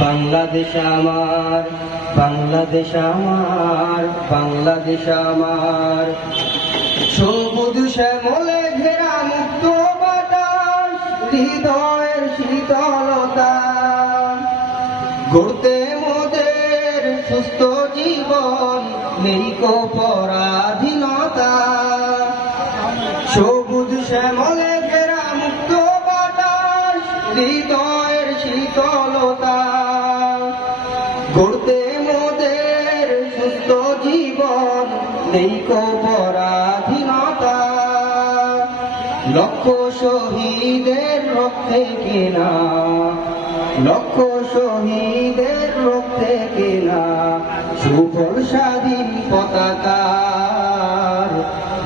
বাংলাদেশ আমার বাংলাদেশ আমার বাংলাদেশ আমার। সবুজ শ্যামলে ঘেরা মুক্ত বাতাস, হৃদয়ের শীতলতা। গড়তে মোদের সুস্থ জীবন, নেই কো পরাধীনতা সবুজ শ্যামলে ঘেরা মুক্ত বাতাস হৃদয়ের শীতলতা গড়তে মোদের সুস্থ জীবন, নেই পরাধীনতা লক্ষ শহীদের রক্তে কেনা, লক্ষ শহীদের রক্তে কেনা, সুফল স্বাধীন পতাকার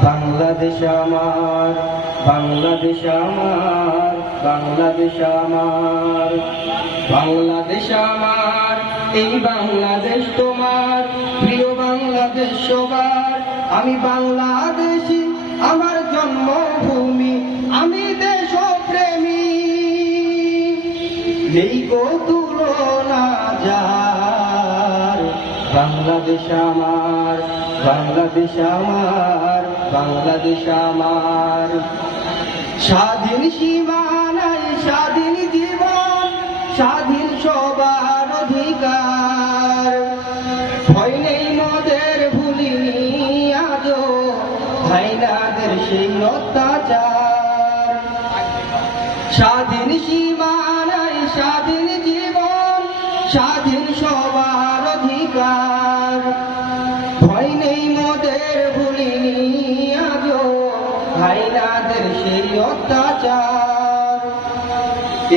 বাংলাদেশ আমার বাংলাদেশ আমার। বাংলাদেশ আমার বাংলাদেশ আমার, এই বাংলাদেশ তোমার, প্রিয় বাংলাদেশ সবার। আমি বাংলাদেশি, আমার জন্মভূমি, আমি দেশপ্রেমী। নেই গো তুলনা যার। বাংলাদেশ আমার বাংলাদেশ আমার বাংলাদেশ আমার। স্বাধীন সীমানায় স্বাধীন জীবন, স্বাধীন সবার অধিকার। ভয় নেই মদের ভুলিনি আজও ভাইনাদের সেই অত্যাচার। স্বাধীন সীমানায় স্বাধীন জীবন, স্বাধীন সবার অধিকার। ভয় নেই মোদের ভুলিনি আজও ভাইনাদের সেই অত্যাচার।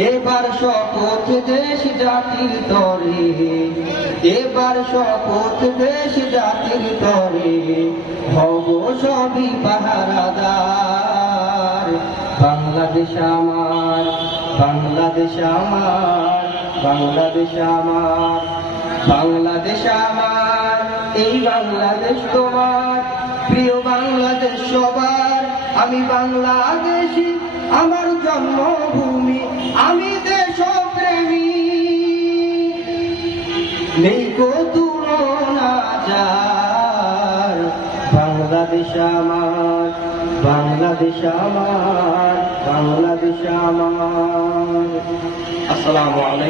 এবার শপথ দেশ জাতির তরে, এবার শপথ দেশ জাতির তরে ভব সবই পাহারাদার। বাংলাদেশ আমার বাংলাদেশ আমার বাংলাদেশ আমার বাংলাদেশ আমার, এই বাংলাদেশ তোমার, প্রিয় বাংলাদেশ সবার। আমি বাংলাদেশি, আমার জন্মভূমি, আমি দেশপ্রেমী। নেই যার, বাংলাদেশ আমার বাংলাদেশ আমার বাংলাদেশ আমার। আসসালামু আলাইকুম।